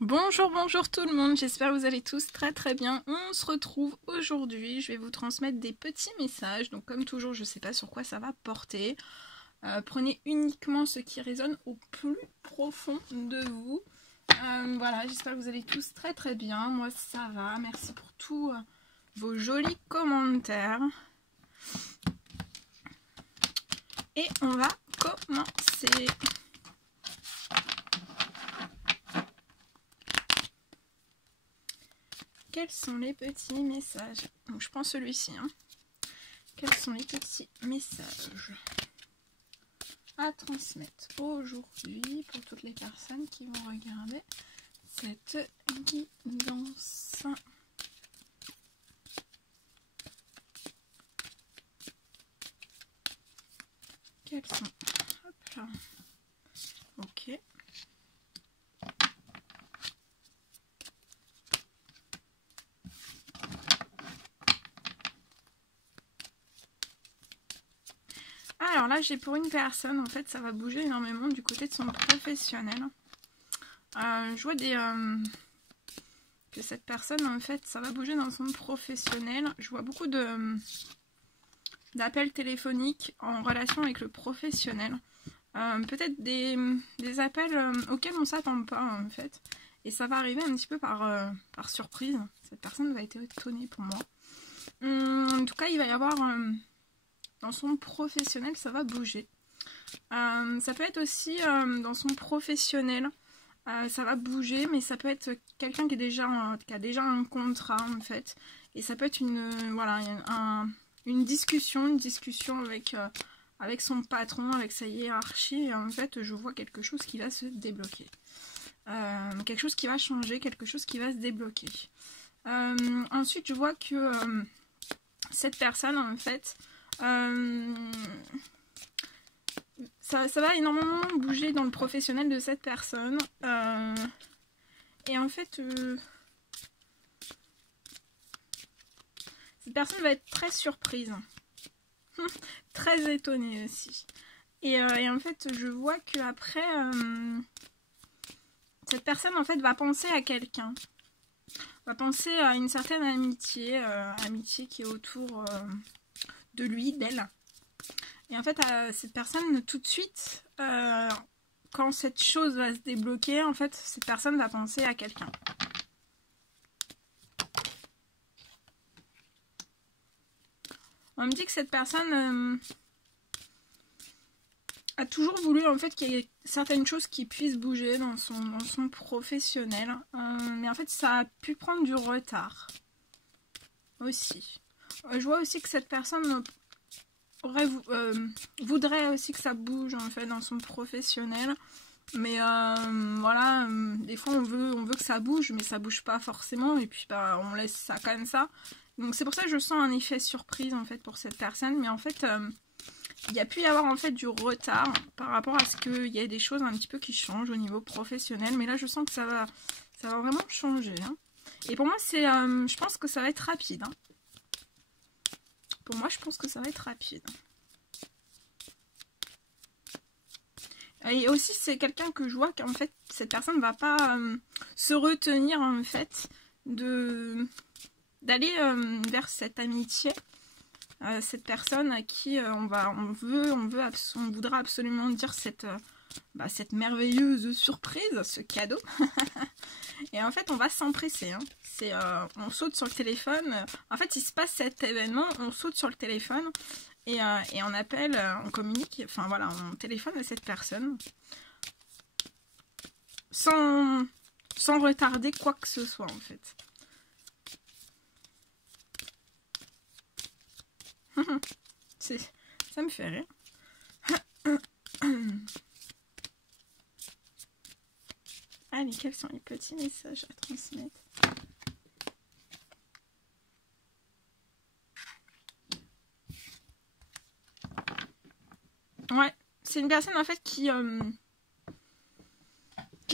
Bonjour, bonjour tout le monde, j'espère que vous allez tous très bien. On se retrouve aujourd'hui, je vais vous transmettre des petits messages, donc comme toujours je ne sais pas sur quoi ça va porter. Prenez uniquement ce qui résonne au plus profond de vous. Voilà, j'espère que vous allez tous très bien, moi ça va, merci pour tous vos jolis commentaires. Et on va commencer. Quels sont les petits messages? Donc je prends celui-ci. Quels sont les petits messages à transmettre aujourd'hui pour toutes les personnes qui vont regarder cette guidance? Quels sont? Hop là. Ok. Alors là, j'ai pour une personne, en fait, ça va bouger énormément du côté de son professionnel. Je vois que cette personne, en fait, ça va bouger dans son professionnel. Je vois beaucoup d'appels téléphoniques en relation avec le professionnel. Peut-être des appels auxquels on ne s'attend pas, en fait. Et ça va arriver un petit peu par surprise. Cette personne va être étonnée pour moi. En tout cas, il va y avoir... dans son professionnel, ça va bouger. Ça peut être aussi dans son professionnel, ça va bouger, mais ça peut être quelqu'un qui a déjà un contrat en fait. Et ça peut être une discussion avec son patron, avec sa hiérarchie. Et en fait, je vois quelque chose qui va se débloquer. Quelque chose qui va changer, quelque chose qui va se débloquer. Ensuite, je vois que cette personne, en fait, ça va énormément bouger dans le professionnel de cette personne. Et en fait, cette personne va être très surprise. Très étonnée aussi. Et en fait, je vois qu'après, cette personne en fait va penser à quelqu'un. Va penser à une certaine amitié. Amitié qui est autour de lui, d'elle. Et en fait, cette personne, tout de suite, quand cette chose va se débloquer, en fait, cette personne va penser à quelqu'un. On me dit que cette personne a toujours voulu, en fait, qu'il y ait certaines choses qui puissent bouger dans son professionnel. Mais en fait, ça a pu prendre du retard. Aussi. Je vois aussi que cette personne... voudrait aussi que ça bouge en fait dans son professionnel, mais voilà, des fois on veut que ça bouge, mais ça bouge pas forcément, et puis bah on laisse ça comme ça. Donc c'est pour ça que je sens un effet surprise en fait pour cette personne, mais en fait il y a pu y avoir en fait du retard par rapport à ce qu'il y ait des choses un petit peu qui changent au niveau professionnel, mais là je sens que ça va vraiment changer. Et pour moi c'est, je pense que ça va être rapide. Pour moi, je pense que ça va être rapide. Et aussi, c'est quelqu'un que je vois qu'en fait, cette personne ne va pas se retenir, en fait, d'aller vers cette amitié. Cette personne à qui on voudra absolument dire cette merveilleuse surprise, ce cadeau. Et en fait, on va s'empresser. On saute sur le téléphone. En fait, il se passe cet événement, on saute sur le téléphone et on appelle, on communique, enfin voilà, on téléphone à cette personne sans retarder quoi que ce soit, en fait. Ça me fait rire. Allez, quels sont les petits messages à transmettre? Ouais, c'est une personne en fait qui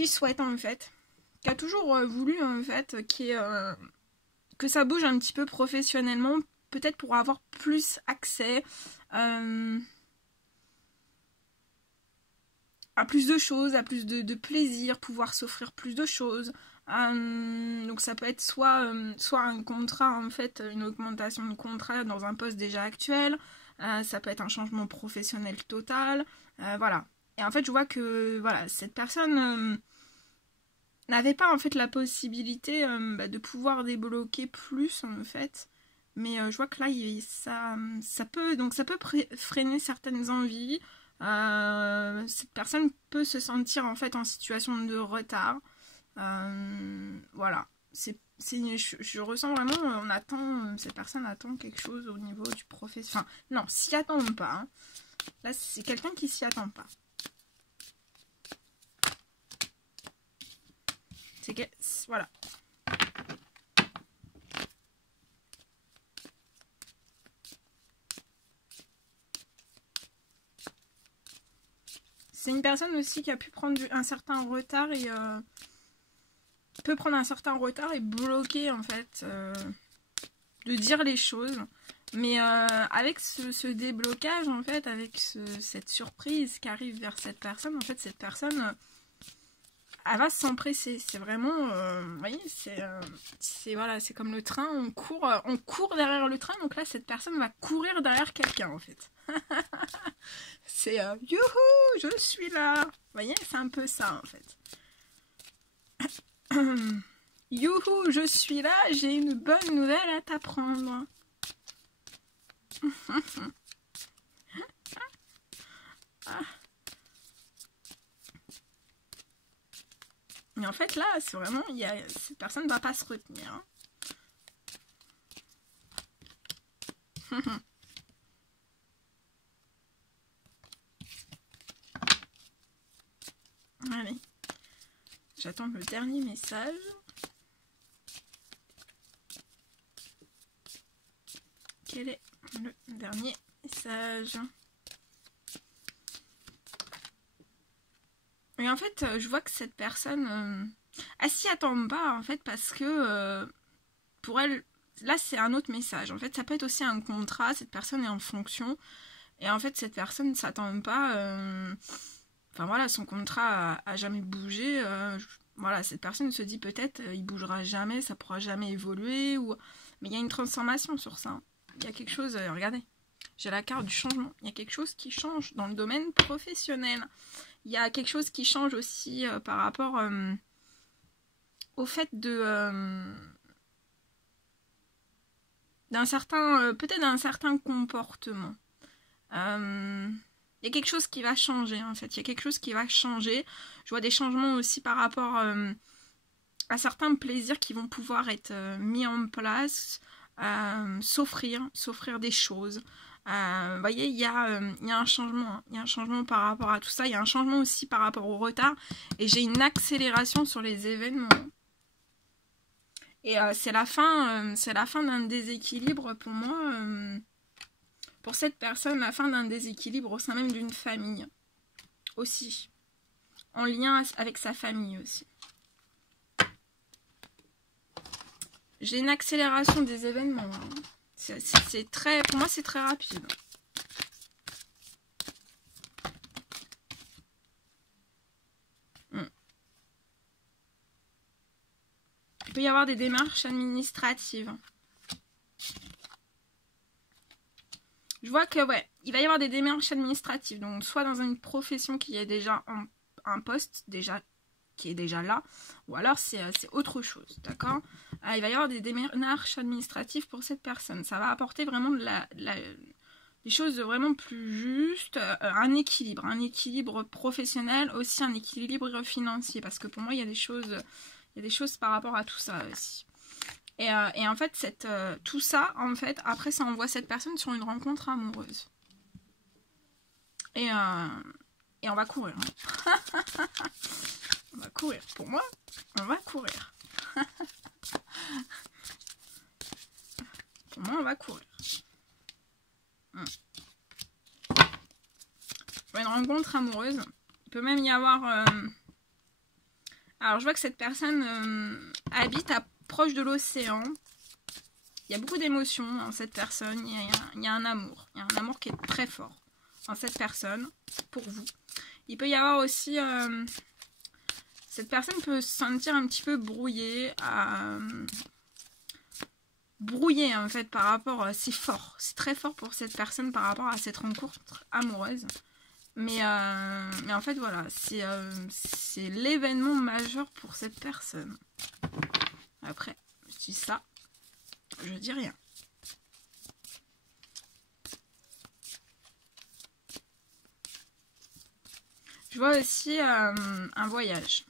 souhaite en fait, qui a toujours voulu en fait, que ça bouge un petit peu professionnellement, peut-être pour avoir plus accès à plus de choses, à plus de plaisir, pouvoir s'offrir plus de choses, Donc ça peut être soit un contrat, en fait, une augmentation de contrat dans un poste déjà actuel, ça peut être un changement professionnel total, voilà. Et en fait, je vois que voilà, cette personne n'avait pas en fait la possibilité de pouvoir débloquer plus en fait. Mais je vois que là, ça peut freiner certaines envies. Cette personne peut se sentir en fait en situation de retard. Voilà. Je ressens vraiment, cette personne attend quelque chose au niveau du professeur. Enfin, non, s'y attend pas. Hein. Là, c'est quelqu'un qui s'y attend pas. Voilà. C'est une personne aussi qui a pu prendre un certain retard et peut prendre un certain retard et bloquer en fait de dire les choses. Mais avec ce déblocage en fait, avec cette surprise qui arrive vers cette personne, en fait cette personne elle va s'empresser. C'est vraiment, vous voyez, voilà, c'est comme le train, on court derrière le train, donc là cette personne va courir derrière quelqu'un en fait. C'est youhou, je suis là. Vous voyez, c'est un peu ça en fait. Youhou, je suis là, j'ai une bonne nouvelle à t'apprendre. Mais en fait là, c'est vraiment, cette personne ne va pas se retenir. Hein. Allez, j'attends le dernier message. Quel est le dernier message? Et en fait, je vois que cette personne, elle s'y attend pas en fait parce que pour elle, là c'est un autre message. En fait, ça peut être aussi un contrat. Cette personne est en fonction et en fait cette personne ne s'attend pas. Enfin voilà, son contrat a jamais bougé. Voilà, cette personne se dit peut-être il bougera jamais, ça pourra jamais évoluer. Mais il y a une transformation sur ça. Il y a quelque chose, regardez, j'ai la carte du changement. Il y a quelque chose qui change dans le domaine professionnel. Il y a quelque chose qui change aussi par rapport au fait peut-être d'un certain comportement. Il y a quelque chose qui va changer en fait. Il y a quelque chose qui va changer. Je vois des changements aussi par rapport à certains plaisirs qui vont pouvoir être mis en place, s'offrir des choses. Vous voyez, il y a un changement. Hein. Il y a un changement par rapport à tout ça. Il y a un changement aussi par rapport au retard. Et j'ai une accélération sur les événements. Et c'est la fin d'un déséquilibre pour moi. Pour cette personne, la fin d'un déséquilibre au sein même d'une famille. Aussi. En lien avec sa famille aussi. J'ai une accélération des événements. Hein. C'est très, pour moi, c'est très rapide. Il peut y avoir des démarches administratives. Je vois que, ouais, il va y avoir des démarches administratives. Donc, soit dans une profession qui est déjà un poste qui est déjà là, ou alors c'est autre chose, d'accord? Il va y avoir des démarches administratives pour cette personne. Ça va apporter vraiment des choses vraiment plus justes, un équilibre professionnel, aussi un équilibre financier, parce que pour moi, il y a des choses par rapport à tout ça aussi. Et en fait, tout ça, en fait, après, ça envoie cette personne sur une rencontre amoureuse. Et on va courir. Hein. On va courir. Pour moi, on va courir. Pour moi, on va courir. Une rencontre amoureuse. Il peut même y avoir... Alors, je vois que cette personne habite proche de l'océan. Il y a beaucoup d'émotions en cette personne. Il y a un amour. Il y a un amour qui est très fort en cette personne, pour vous. Il peut y avoir aussi... Cette personne peut se sentir un petit peu brouillée, en fait par rapport... C'est fort, c'est très fort pour cette personne par rapport à cette rencontre amoureuse. Mais en fait, voilà, c'est l'événement majeur pour cette personne. Après, je dis ça, je dis rien. Je vois aussi un voyage.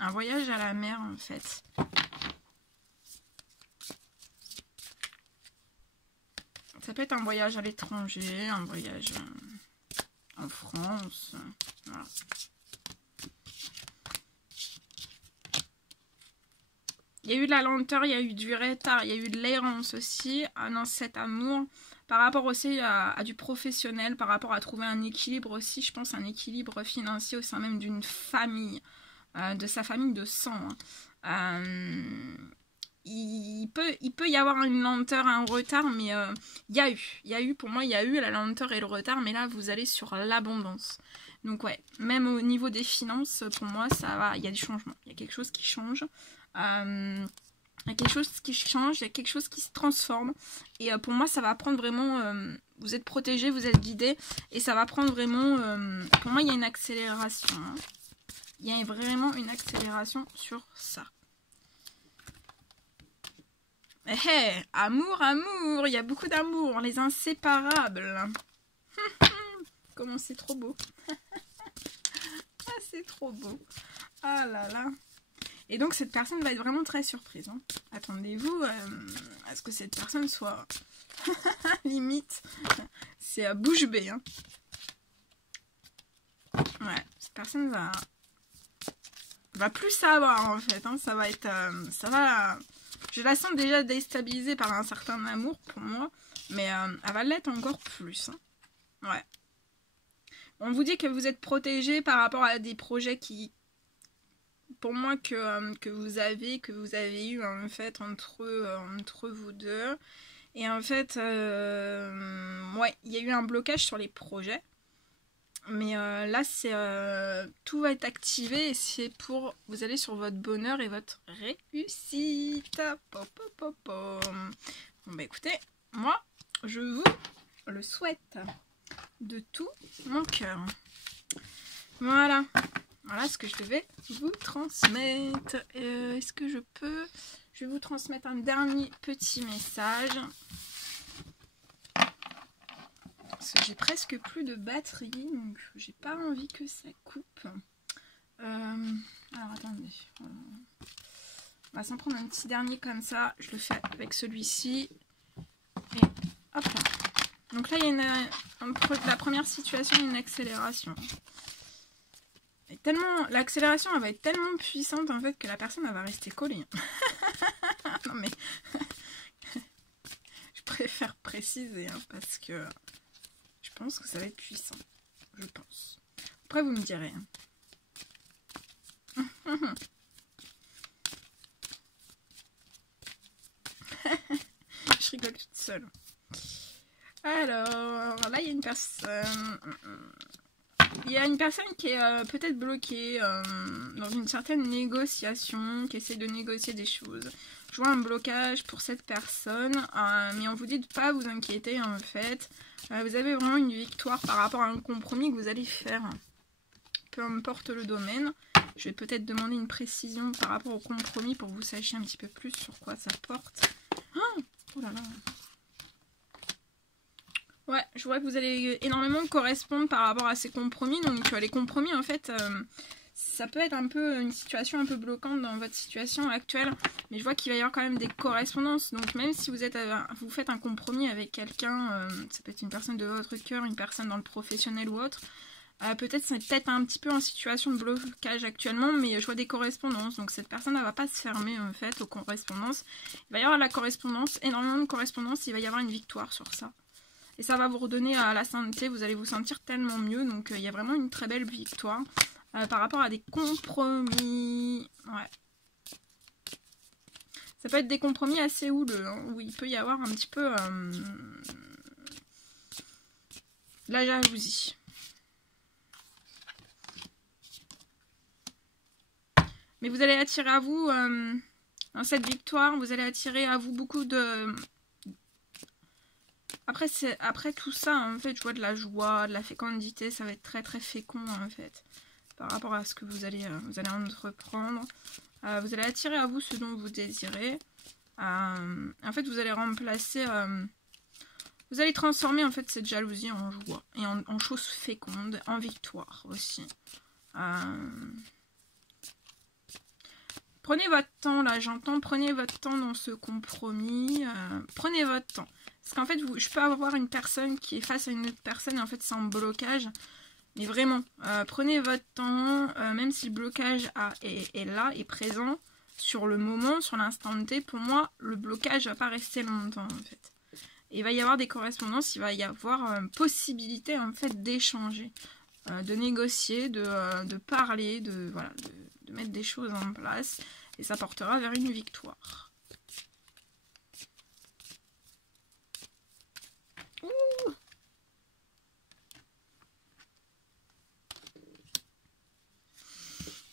Un voyage à la mer, en fait. Ça peut être un voyage à l'étranger, un voyage en France. Voilà. Il y a eu de la lenteur, il y a eu du retard, il y a eu de l'errance aussi dans cet amour. Par rapport aussi à du professionnel, par rapport à trouver un équilibre aussi, je pense un équilibre financier au sein même d'une famille, de sa famille de sang. Il peut y avoir une lenteur, un retard, mais pour moi, il y a eu la lenteur et le retard, mais là, vous allez sur l'abondance. Donc ouais, même au niveau des finances, pour moi, ça va, il y a du changement, il y a quelque chose qui change. Il y a quelque chose qui change, il y a quelque chose qui se transforme. Et pour moi, ça va prendre vraiment... vous êtes protégé, vous êtes guidé. Et ça va prendre vraiment... pour moi, il y a une accélération. Hein. Il y a vraiment une accélération sur ça. Amour, amour. Il y a beaucoup d'amour. Les inséparables. Comment c'est trop beau. Ah, c'est trop beau. Ah là là. Et donc cette personne va être vraiment très surprise. Hein. Attendez-vous à ce que cette personne soit limite. C'est à bouche bée. Hein. Ouais, cette personne va plus savoir en fait. Hein. Ça va être... je la sens déjà déstabilisée par un certain amour pour moi. Mais elle va l'être encore plus. Hein. Ouais. On vous dit que vous êtes protégé par rapport à des projets qui... Pour moi que vous avez eu en fait entre vous deux. Et en fait, ouais, il y a eu un blocage sur les projets. Mais là, c'est tout va être activé et c'est pour vous allez sur votre bonheur et votre réussite. Bon bah écoutez, moi, je vous le souhaite de tout mon cœur. Voilà. Voilà ce que je devais vous transmettre. Est-ce que je peux... Je vais vous transmettre un dernier petit message. Parce que j'ai presque plus de batterie, donc j'ai pas envie que ça coupe. Alors attendez. On va s'en prendre un petit dernier comme ça. Je le fais avec celui-ci. Et hop là. Donc là, il y a la première situation, une accélération. Et tellement, l'accélération elle va être tellement puissante en fait que la personne elle va rester collée. Non mais je préfère préciser hein, parce que je pense que ça va être puissant. Je pense. Après vous me direz. Hein. Je rigole toute seule. Alors là il y a une personne. Il y a une personne qui est peut-être bloquée dans une certaine négociation, qui essaie de négocier des choses. Je vois un blocage pour cette personne, mais on vous dit de ne pas vous inquiéter en fait. Vous avez vraiment une victoire par rapport à un compromis que vous allez faire. Peu importe le domaine. Je vais peut-être demander une précision par rapport au compromis pour que vous sachiez un petit peu plus sur quoi ça porte. Oh là là. Ouais, je vois que vous allez énormément correspondre par rapport à ces compromis. Donc les compromis, en fait, ça peut être un peu une situation un peu bloquante dans votre situation actuelle. Mais je vois qu'il va y avoir quand même des correspondances. Donc même si vous faites un compromis avec quelqu'un, ça peut être une personne de votre cœur, une personne dans le professionnel ou autre. Peut-être c'est peut-être un petit peu en situation de blocage actuellement, mais je vois des correspondances. Donc cette personne, elle va pas se fermer en fait aux correspondances. Il va y avoir la correspondance, énormément de correspondances. Il va y avoir une victoire sur ça. Et ça va vous redonner à la sainteté, vous allez vous sentir tellement mieux. Donc il y a vraiment une très belle victoire par rapport à des compromis. Ouais. Ça peut être des compromis assez houleux, hein, où il peut y avoir un petit peu la jalousie. Mais vous allez attirer à vous, dans cette victoire, vous allez attirer à vous beaucoup de... Après tout ça, en fait, je vois de la joie, de la fécondité, ça va être très très fécond, en fait, par rapport à ce que vous allez entreprendre. Vous allez attirer à vous ce dont vous désirez. En fait, vous allez remplacer... vous allez transformer, en fait, cette jalousie en joie et en chose féconde, en victoire aussi. Prenez votre temps, là, j'entends, prenez votre temps dans ce compromis. Prenez votre temps. Parce qu'en fait, je peux avoir une personne qui est face à une autre personne et en fait, c'est un blocage. Mais vraiment, prenez votre temps, même si le blocage est là, est présent, sur le moment, sur l'instant T, pour moi, le blocage ne va pas rester longtemps, en fait. Et il va y avoir des correspondances, il va y avoir possibilité, en fait, d'échanger, de négocier, de parler, de mettre des choses en place, et ça portera vers une victoire. Ouh.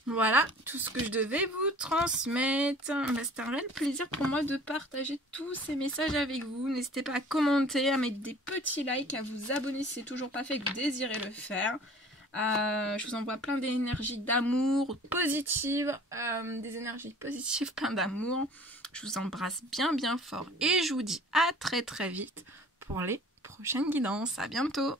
Voilà, tout ce que je devais vous transmettre. C'était un réel plaisir pour moi de partager tous ces messages avec vous. N'hésitez pas à commenter, à mettre des petits likes, à vous abonner si ce n'est toujours pas fait et que vous désirez le faire. Je vous envoie plein d'énergie d'amour positive, des énergies positives, plein d'amour. Je vous embrasse bien bien fort et je vous dis à très très vite pour les prochaines guidances. À bientôt!